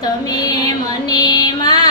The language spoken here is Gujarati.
તમે મને માં